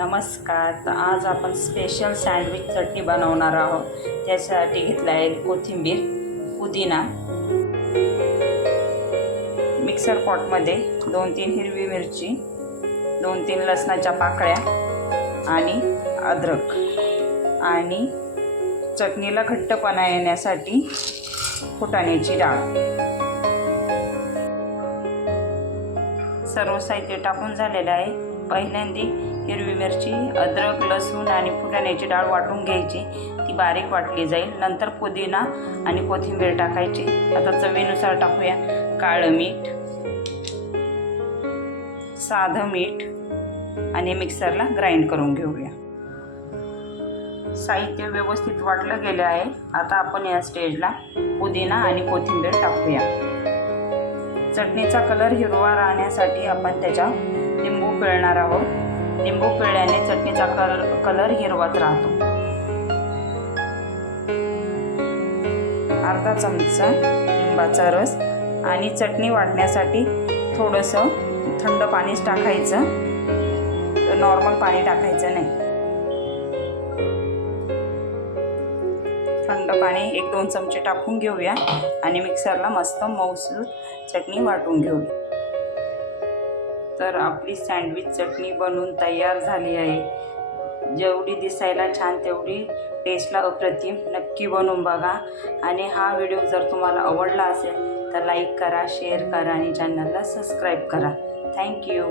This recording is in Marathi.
नमस्कार तर आज आपण स्पेशल सँडविच चटणी बनवणार आहोत. त्यासाठी घेतला आहे कोथिंबीर पुदिना. मिक्सर पॉटमध्ये दोन तीन हिरवी मिरची दोन तीन लसणाच्या पाकळ्या आणि अद्रक. आणि चटणीला घट्टपणा येण्यासाठी फुटाण्याची डाळ. सर्व साहित्य टाकून झालेलं आहे. पहिल्यांदी हिरवी मिरची अद्रक लसूण आणि फुटाण्याची डाळ वाटून घ्यायची. ती बारीक वाटली जाईल. नंतर पुदिना आणि कोथिंबीर टाकायची. आता चवीनुसार टाकूया. काळं मीठ साधं मीठ आणि मिक्सरला ग्राइंड करून घेऊया. साहित्य व्यवस्थित वाटलं गेलं आहे. आता आपण या स्टेजला पुदिना आणि कोथिंबीर टाकूया. चटणीचा कलर हिरवा राहण्यासाठी आपण त्याच्या लिंबू पिळणार आहोत. लिंबू पिळल्याने चटणीचा कलर कलर हिरवाच राहतो. अर्धा चमचा लिंबाचा रस आणि चटणी वाटण्यासाठी थोडंसं थंड पाणीच टाकायचं. नॉर्मल पाणी टाकायचं नाही. थंड पाणी एक दोन चमचे टाकून घेऊया आणि मिक्सरला मस्त मऊसूत चटणी वाटून घेऊया. तर आपली सँडविच चटणी बनवून तयार झाली आहे. जेवढी दिसायला छान तेवढी टेस्टला अप्रतिम. नक्की बनवून बघा. आणि हा व्हिडिओ जर तुम्हाला आवडला असेल तर लाईक करा शेअर करा आणि चॅनलला सबस्क्राईब करा. थँक्यू